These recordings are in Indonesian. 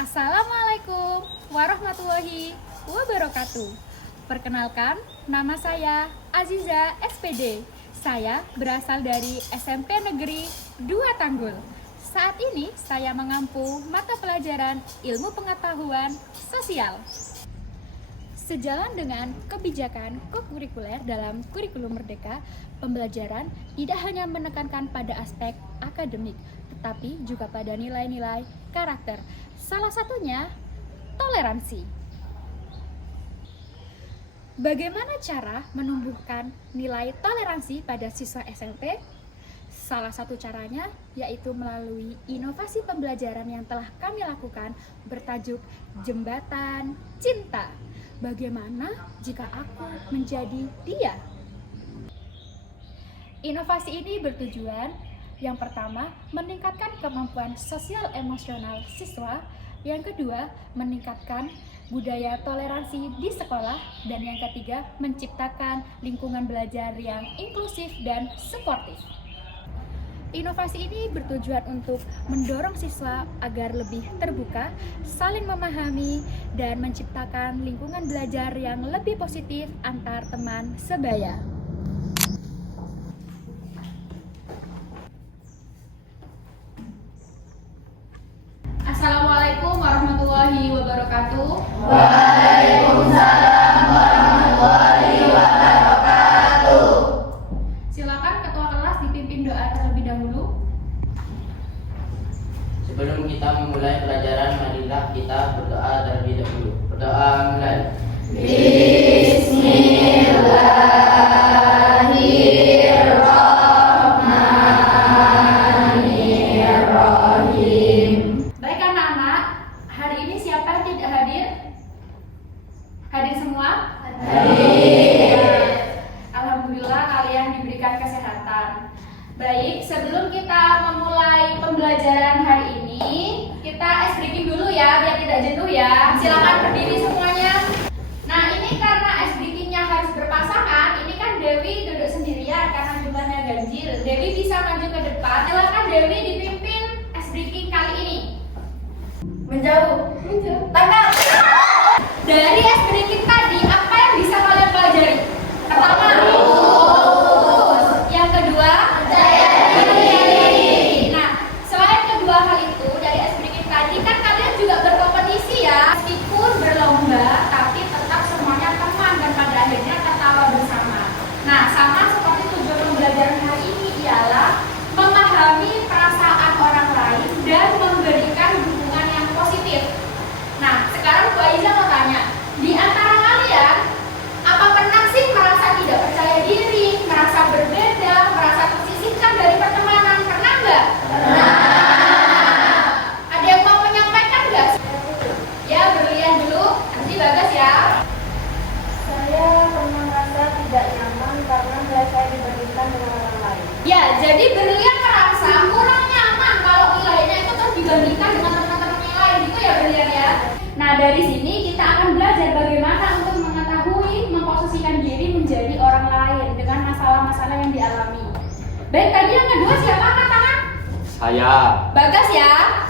Assalamualaikum warahmatullahi wabarakatuh. Perkenalkan, nama saya Aziza SPD. Saya berasal dari SMP Negeri 2 Tanggul. Saat ini saya mengampu mata pelajaran Ilmu Pengetahuan Sosial. Sejalan dengan kebijakan kokurikuler dalam kurikulum Merdeka, pembelajaran tidak hanya menekankan pada aspek akademik, tetapi juga pada nilai-nilai karakter. Salah satunya toleransi. Bagaimana cara menumbuhkan nilai toleransi pada siswa SMP? Salah satu caranya yaitu melalui inovasi pembelajaran yang telah kami lakukan bertajuk Jembatan Cinta. Bagaimana jika aku menjadi dia? Inovasi ini bertujuan yang pertama, meningkatkan kemampuan sosial emosional siswa. Yang kedua, meningkatkan budaya toleransi di sekolah. Dan yang ketiga, menciptakan lingkungan belajar yang inklusif dan suportif. Inovasi ini bertujuan untuk mendorong siswa agar lebih terbuka, saling memahami, dan menciptakan lingkungan belajar yang lebih positif antar teman sebaya. Assalamualaikum warahmatullahi wabarakatuh. Waalaikumsalam warahmatullahi wabarakatuh. Silakan ketua kelas dipimpin doa terlebih dahulu. Sebelum kita memulai pelajaran, marilah kita berdoa terlebih dahulu. Berdoa mulai. Bismillahirrahmanirrahim. Baik anak-anak, hari ini siapa yang tidak hadir? Hadir semua? Hadir. Alhamdulillah kalian diberikan kesehatan. Baik, sebelum kita memulai pembelajaran hari ini, kita ice breaking dulu ya, biar tidak jenuh ya. Silakan berdiri semuanya. Nah, ini karena ice breakingnya harus berpasangan, ini kan Dewi duduk sendirian karena jumlahnya ganjil. Dewi bisa maju ke depan. Silakan Dewi dipimpin ice breaking kali ini. Menjauh. Tangkap. Dari ice breaking tadi, apa yang bisa kalian pelajari? Pertama, fokus. Yang kedua, percaya diri. Nah, selain kedua hal itu, dari ice breaking tadi kan kalian juga berkompetisi ya. Meskipun berlomba, tapi tetap semuanya teman dan pada akhirnya tertawa bersama. Nah, sama seperti tujuan pembelajaran hari ini ialah memahami perasaan orang lain dan memberikan dukungan yang positif. Nah, sekarang Bu Aiza mau tanya, di antara kalian, apa pernah sih merasa tidak percaya diri, merasa berbeda, merasa tersisihkan dari pertemanan? Pernah nggak? Pernah. Ada yang mau menyampaikan nggak? Ya, berlian dulu, nanti Bagas ya. Saya pernah merasa tidak nyaman karena nilai saya dibandingkan dengan orang lain. Ya, jadi berlian merasa kurang nyaman kalau nilainya itu terus dibandingkan dengan teman-teman yang lain, gitu ya berlian ya. Nah, dari sini kita akan belajar bagaimana untuk mengetahui, memposisikan diri menjadi orang lain dengan masalah-masalah yang dialami. Baik, tadi yang kedua siapa angkat tangan? Saya Bagas ya.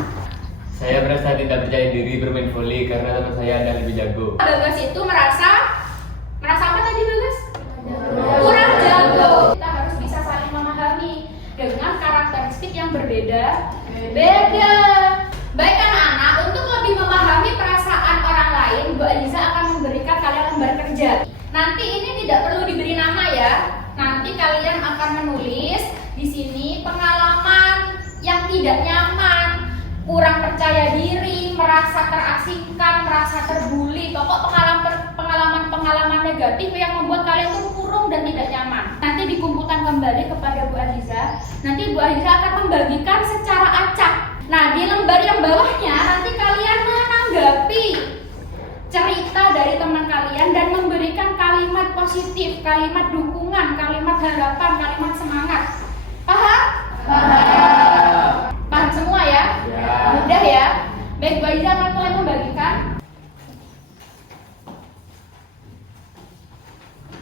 merasa tidak percaya diri bermain voli karena teman saya ada lebih jago. Bagas itu merasa apa tadi Bagas? Kurang jago. Kita harus bisa saling memahami dengan karakteristik yang berbeda. Baik anak-anak, untuk lebih memahami perasaan orang lain, Bu Aliza akan memberikan kalian lembar kerja. Nanti ini tidak perlu diberi nama ya. Nanti kalian akan menulis di sini pengalaman yang tidak nyaman, kurang percaya diri, merasa terasingkan, merasa terbuli, pokok pengalaman negatif yang membuat kalian tuh kurung dan tidak nyaman. Nanti dikumpulkan kembali kepada Bu Aliza. Nanti Bu Aliza akan membagikan secara acak. Nah, di lembar yang bawahnya nanti kalian menanggapi cerita dari teman kalian dan memberikan kalimat positif, kalimat dukungan, kalimat harapan, kalimat semangat. Paham? Paham. Paham semua ya? Ya. Mudah ya? Baik, Bu Aiza akan mulai membagikan.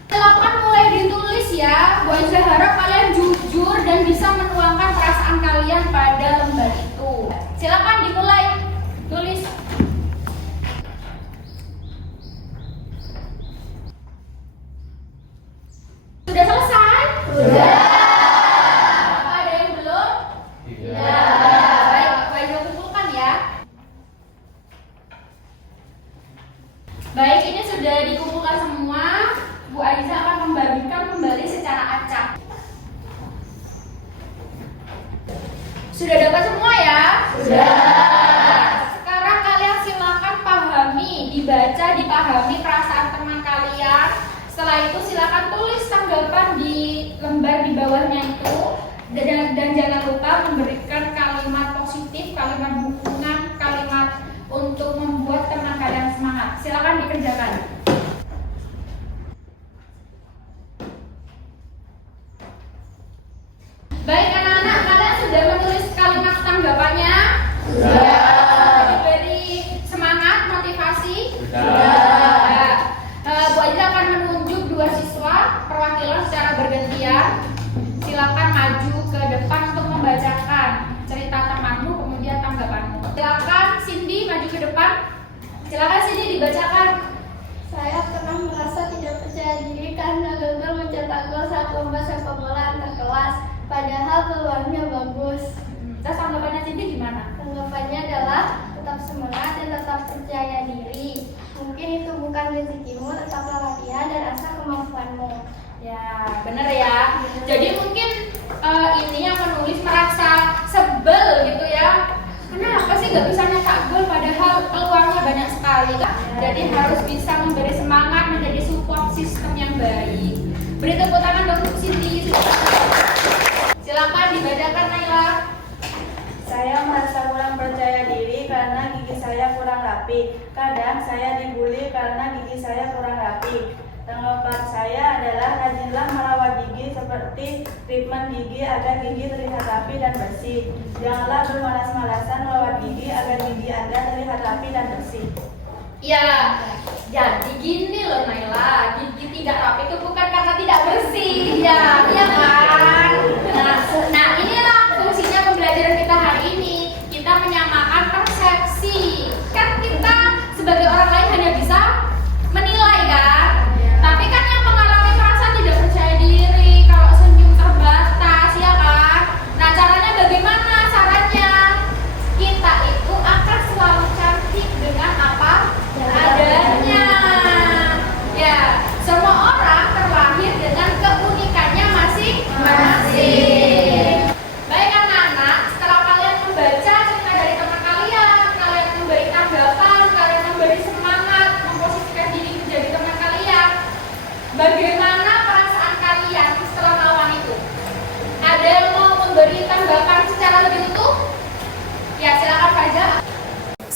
Silakan mulai ditulis ya. Bu Aiza harap kalian jujur dan bisa menuangkan perasaan kalian pada lembar itu. Silakan dimulai tulis. Sudah dapat semua ya? Sudah. Sekarang kalian silakan pahami, dibaca, dipahami perasaan teman kalian. Setelah itu silakan tulis tanggapan di lembar di bawahnya itu. Dan jangan lupa memberikan kalimat positif, kalimat dukungan, kalimat untuk membuat teman kalian semangat. Silakan dikerjakan. Baik anak-anak, kalian sudah menulis kalimat tanggapannya? Sudah. Diberi semangat, motivasi? Sudah. Bu Aida akan menunjuk 2 siswa perwakilan secara bergantian. Silakan maju ke depan untuk membacakan cerita temanmu, kemudian tanggapanmu. Silakan Cindy maju ke depan. Silakan Cindy dibacakan. Saya pernah merasa tidak percaya diri karena gagal mencetak gol saat lomba sepak bola antar kelas, padahal peluangnya bagus. Terus tanggapannya Cindy gimana? Tanggapannya adalah tetap semangat dan tetap percaya diri. Mungkin itu bukan rezekimu, tetaplah latihan dan asah kemampuanmu. Ya, bener ya. Jadi mungkin ini yang menulis merasa sebel gitu ya. Kenapa sih nggak bisa nyetak gol padahal peluangnya banyak sekali kan? Jadi harus bisa memberi semangat, menjadi support system yang baik. Beri tepuk tangan dong untuk Cindy. Silakan dibacakan Naila. Saya merasa kurang percaya diri karena gigi saya kurang rapi. Kadang saya dibully karena gigi saya kurang rapi. Tanggapan saya adalah rajinlah merawat gigi seperti treatment gigi agar gigi terlihat rapi dan bersih. Janganlah bermalas-malasan merawat gigi agar gigi Anda terlihat rapi dan bersih. Ya, jadi gini loh Naila, gigi tidak rapi itu bukan karena tidak bersih, ya, iya kan? Nah inilah fungsinya pembelajaran kita hari ini. Kita menyamakan persepsi. Kan kita sebagai orang lain hanya bisa menilai kan? Tapi kan yang mengalami merasa tidak percaya diri, kalau senyum terbatas, ya kan? Nah caranya bagaimana? Sarannya kita itu akan selalu cantik dengan apa adanya. Ya, semua orang terlahir dengan keunikannya masing-masing. Baik anak-anak, setelah kalian membaca cerita dari teman kalian, kalian memberi tanggapan, kalian memberi semangat, memposisikan diri menjadi teman kalian. Bagaimana perasaan kalian setelah melawan itu? Ada yang mau memberi tanggapan secara lebih utuh? Ya, silakan Faja.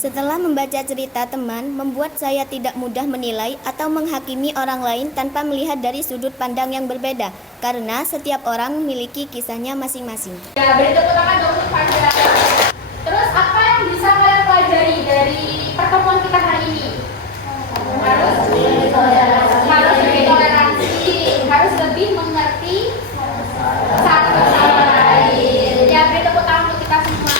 Setelah membaca cerita teman, membuat saya tidak mudah menilai atau menghakimi orang lain tanpa melihat dari sudut pandang yang berbeda, karena setiap orang memiliki kisahnya masing-masing. Ya, beri tepuk tangan dong untuk Faja. Terus apa yang bisa kalian pelajari dari pertemuan kita hari ini? Harus lebih toleransi, harus lebih mengerti satu sama lain. Ya, beri tepuk tangan untuk kita semua.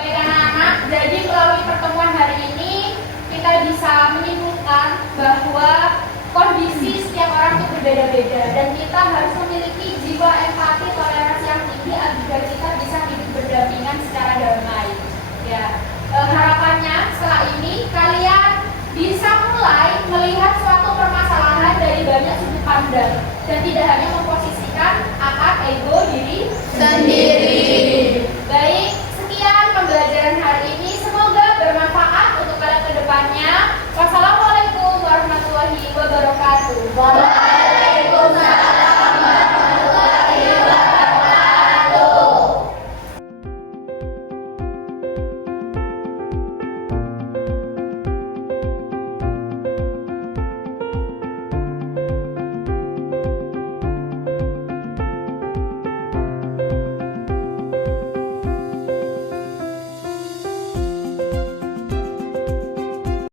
Baik anak-anak, jadi melalui pertemuan hari ini kita bisa menyimpulkan bahwa kondisi setiap orang itu berbeda-beda dan kita harus memiliki jiwa empati, toleransi yang tinggi agar kita bisa hidup berdampingan secara damai. Ya, harapannya setelah ini kalian bisa mulai melihat suatu permasalahan dari banyak sudut pandang dan tidak hanya memposisikan akar ego diri sendiri.